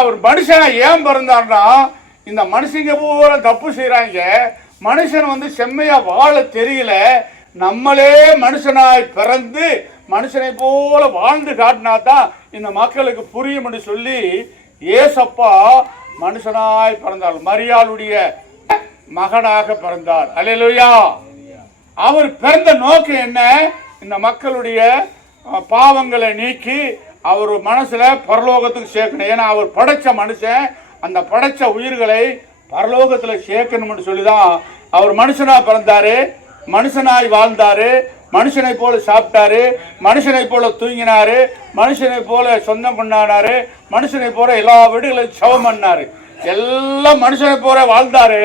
அவர் மனுஷனை ஏன் பிறந்தார்னா, இந்த மனுஷங்க பூரா தப்பு செய்யறாங்க. மனுஷன் வந்து செம்மையா வாழ தெரியல. நம்மளே மனுஷனாய் பிறந்து மனுஷனை போல வாழ்ந்து காட்டினா தான் இந்த மக்களுக்கு புரியும் என்று சொல்லி ஏசப்பா மனுஷனாய் பிறந்தார். மரியாளுடைய மகனாக பிறந்தார். அல்லேலூயா. அவர் பிறந்த நோக்கம் என்ன? இந்த மக்களுடைய பாவங்களை நீக்கி அவர் மனசுல பரலோகத்துக்கு சேர்க்கணும். ஏன்னா அவர் படைச்ச மனுஷன், அந்த படைச்ச உயிர்களை பரலோகத்துல சேர்க்கணும்னு சொல்லிதான் அவர் மனுஷனா பிறந்தாரு, மனுஷனாய் வாழ்ந்தாரு, மனுஷனை போல சாப்பிட்டாரு, மனுஷனை போல தூங்கினாரு, மனுஷனை போல சொந்தம் கொண்டாடினாரு, மனுஷனை போல எல்லா வீடுகளையும் சவம் பண்ணாரு, எல்லாம் மனுஷனை போல வாழ்ந்தாரு.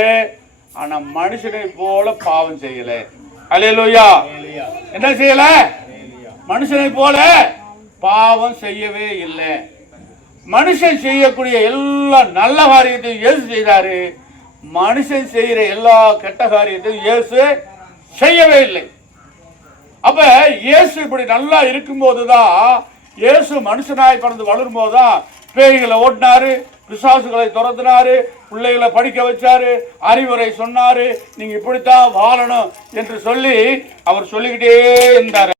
ஆனா மனுஷனை போல பாவம் செய்யல. அல்லேலூயா. என்ன செய்யல? மனுஷனை போல பாவம் செய்யவே இல்லை. மனுஷன் செய்யக்கூடிய எல்லா நல்ல காரியத்தையும் இயேசு செய்தாரு. மனுஷன் செய்யற எல்லா கெட்ட காரியத்தையும் இயேசு செய்யவே இல்லை. அப்ப இயேசு இப்படி நல்லா இருக்கும்போதுதான், இயேசு மனுஷனாய் பிறந்து வளரும் போதுதான் பேய்களை ஓட்டினாரு, பிசாசுகளை துரத்தினாரு, பிள்ளைகளை படிக்க வச்சாரு, அறிவுரை சொன்னாரு, நீங்க இப்படித்தான் வாழணும் என்று சொல்லி அவர் சொல்லிக்கிட்டே இருந்தார்.